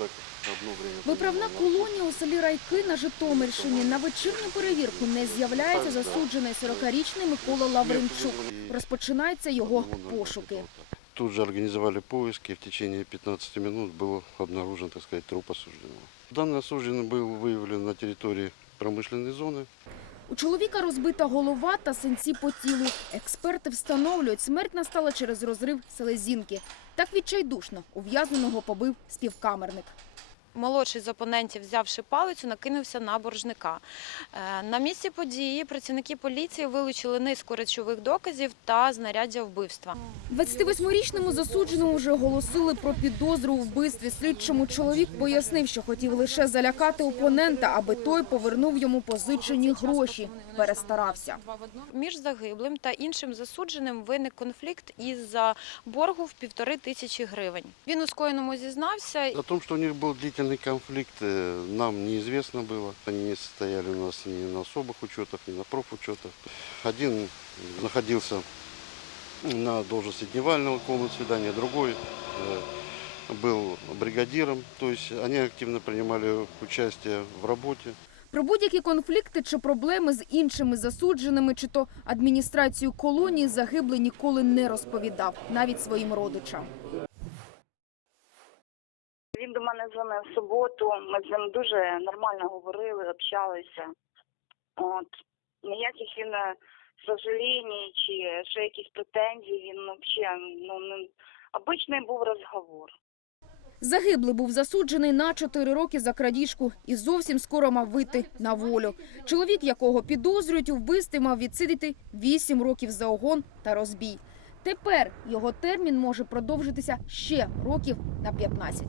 так одно время. Виправна принимал. колонія у селі Райки на Житомирщині. На вечірню перевірку не з'являється засуджений 40-річний Микола Лавренчук. Розпочинаються його пошуки. Тут же организовали поиски. В течение 15 минут был обнаружен, так сказать, труп осужденного. Данный осужденный был выявлен на территории промышленной зоны. У чоловіка розбита голова та синці по тілу. Експерти встановлюють, смерть настала через розрив селезінки. Так відчайдушно ув'язненого побив співкамерник. Молодший з опонентів, взявши палицю, накинувся на боржника. Е, На місці події працівники поліції вилучили низку речових доказів та знаряддя вбивства. 28-річному засудженому вже оголосили про підозру у вбивстві. Слідчому чоловік пояснив, що хотів лише залякати опонента, аби той повернув йому позичені гроші. Перестарався. Між загиблим та іншим засудженим виник конфлікт із-за боргу в півтори тисячі гривень. Він у скоєному зізнався. О том, что у них был длительный конфликт, э, нам неизвестно было. Они не состояли у нас ни на особых учетах, ни на профучетах. Один находился на должности дневального комнаты свидания, другой э, был бригадиром. То есть они активно принимали участие в работе. Про будь-які конфлікти чи проблеми з іншими засудженими, чи то адміністрацією колонії загиблий ніколи не розповідав, навіть своїм родичам. Він до мене дзвонив в суботу. Ми з ним дуже нормально говорили, общалися. От ніяких він е, сожалінь чи ще якісь претензії. Він взагалі ну не обичний був розговор. Загиблий був засуджений на 4 роки за крадіжку і зовсім скоро мав вийти на волю. Чоловік, якого підозрюють у вбивстві, мав відсидіти 8 років за огон та розбій. Тепер його термін може продовжитися ще років на 15.